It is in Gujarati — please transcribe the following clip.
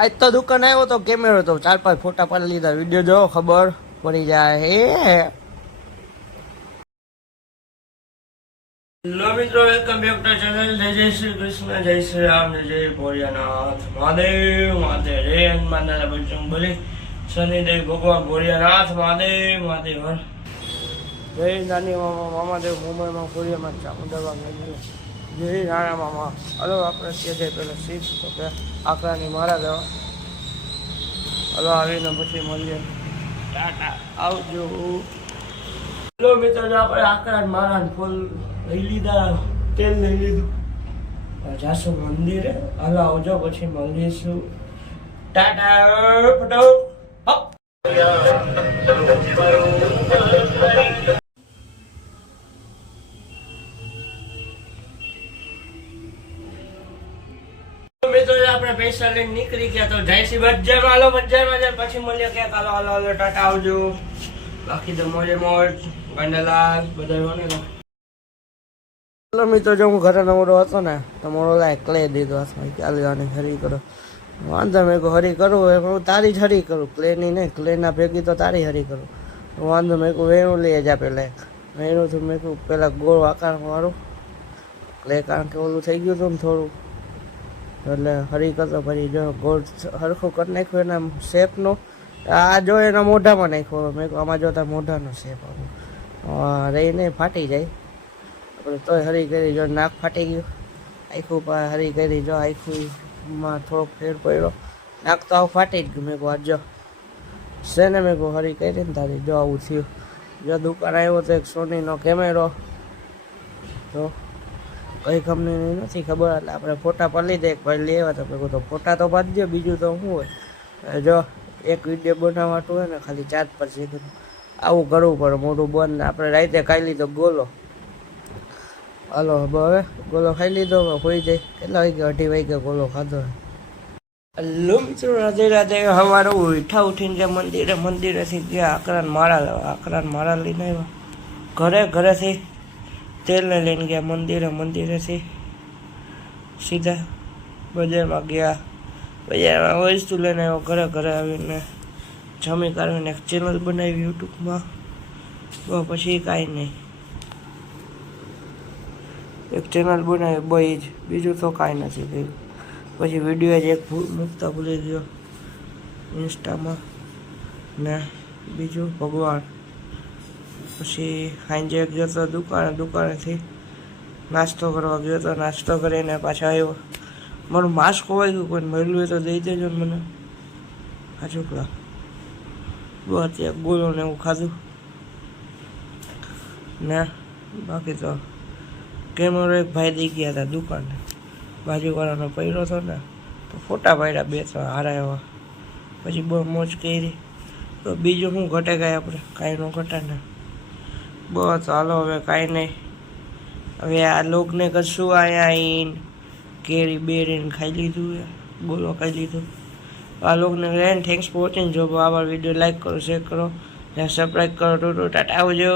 આજ તો દુકાન આવ્યો તો કેમેરો તો 4-5 ફોટા પાડી લીધા. વિડીયો જો ખબર પડી જાય. હેલો મિત્રો, વેલકમ બેક ટુ ચેનલ. જય શ્રી કૃષ્ણ, જય શ્રી રામ, જય ભોળિયાનાથ મહાદેવ. મહાદેવ રે માના બજરંગ બલી, શનિદેવ ભગવાન ભોળિયાનાથ મહાદેવ. મહાદેવ જય નાની મામા મામાદેવ, મુંબઈમાં ભોળિયામાં ચામુંડા જય નાના મામા. હલો આપણે ત્યાં જઈએ પેલા શીખ તો કે આકરાની મારા દેવા. હલો આવીને પછી મળીએ. ટાટા, આવજો. હેલો મિત્રો, આપણે આકરા મારા ફૂલ લઈ લીધા, તેલ લઈ લીધું. જાશું મંદિરે. હાલો આવજો, પછી મળીશું. ટાટા ફટો. મિત્રો આપણે પૈસા લઈને નીકળી ગયા તો જયસી બજારમાં. હાલો બજારમાં જાય પછી મળીએ ક્યાંક. હાલો હાલો હાલો ટાટા, આવજો. બાકી તો મોજે મોજ ગંડલા બધા બનેલા. હાલો મિત્રો, જો હું ઘરે નવરો હતો ને તો મોડો લાયક ક્લે દીધો હાથમાં. ચાલે આને હરી કરો. વાંધો મેં કહું હરી કરું હોય હું તારી જ હરી કરું, ક્લેની નહીં. ક્લેના ભેગી તો તારી હરી કરું. વાંધો મેં કહું વેણું લઈ જા પેલા. વેણું તો મેં કહું પેલા ગોળ આકાર વાળું ક્લે, કારણ કે ઓલું થઈ ગયું હતું ને થોડું, એટલે હરી કરતો પછી જો ગોળ હરખું કરી નાખ્યું એના શેપનો. આ જો એના મોઢામાં નાખ્યો. મેં કહું આમાં જો તાર મોઢાનો શેપ આવો રહીને ફાટી જાય આપણે તોય હરી કરી. જો નાક ફાટી ગયું, આખું હરી કરી. જો આખુંમાં થોડોક ફેર પડ્યો, નાક તો આવું ફાટી જ ગયું. મેં કહું જો છે ને, મેં કહું હરી કરી ને તારી. જો આવું થયું. જો દુકાન આવ્યો તો એક સોનીનો કેમેરો, તો કઈ કંપનીની નથી ખબર. એટલે આપણે ફોટા પાડી દે. એક ભાઈ લેવા તો મેં તો ફોટા તો પાડી દો, બીજું તો શું હોય. જો એક વિડીયો બનાવવાનું હોય ને ખાલી 4-5 સેકન્ડ આવું કરવું પડે. મોટું બંધ. આપણે રાતે ખાઈ લીધો ગોલો. હાલો હવે ગોલો ખાઈ લીધો, હોઈ જાય. કેટલા વાગે? 2:30 વાગે ગોલો ખાધો. હલો મિત્રો, રાધે રાધે. સવારે ઉઠા ઉઠીને ગયા મંદિરે. મંદિરેથી ગયા આકરાને મારા લેવા. આકરાને મારા લઈને આવ્યા ઘરેથી તેલને લઈને ગયા મંદિરે. મંદિરેથી સીધા બજારમાં ગયા. બજારમાં વસ્તુ લઈને આવ્યો. ઘરે આવીને જમી કાઢીને એક ચેનલ બનાવી યુટ્યુબમાં. પછી કાંઈ નહીં, એક ચેનલ બનાવી બઈ જ, બીજું તો કાંઈ નથી થયું. પછી વિડીયો જ એક મૂકતા ભૂલી ગયો ઇન્સ્ટામાં ને બીજું ભગવાન. પછી સાંજે એક ગયો તો દુકાનેથી નાસ્તો કરવા ગયો તો. નાસ્તો કરીને પાછા આવ્યો. મારું માસ્ક ખોવાઈ ગયું, કોઈ મળ્યું હોય તો દઈ દેજો ને મને. આજુકલા બસ એક ગોળો ને એવું ખાધું ને. બાકી તો કેમેરો એક ભાઈ દઈ ગયા હતા દુકાને, બાજુવાળાનો પડ્યો હતો ને, તો ફોટા પાડ્યા 2-3 હારા એવા. પછી બહુ મોજ કરી. તો બીજું શું ઘટે કાંઈ, આપણે કાંઈ ન ઘટે ને. બસ હાલો હવે કાંઈ નહીં. હવે આ લોકોને કશું અહીંયા આવીને કેરી બેરીને ખાઈ લીધું, બોલો ખાઈ લીધું. આ લોકોને થેન્ક્સ ફોર વોચિંગ. જો આવા વિડીયો લાઈક કરો, શેર કરો, સબસ્ક્રાઈબ કરો. ટાટા, આવજો.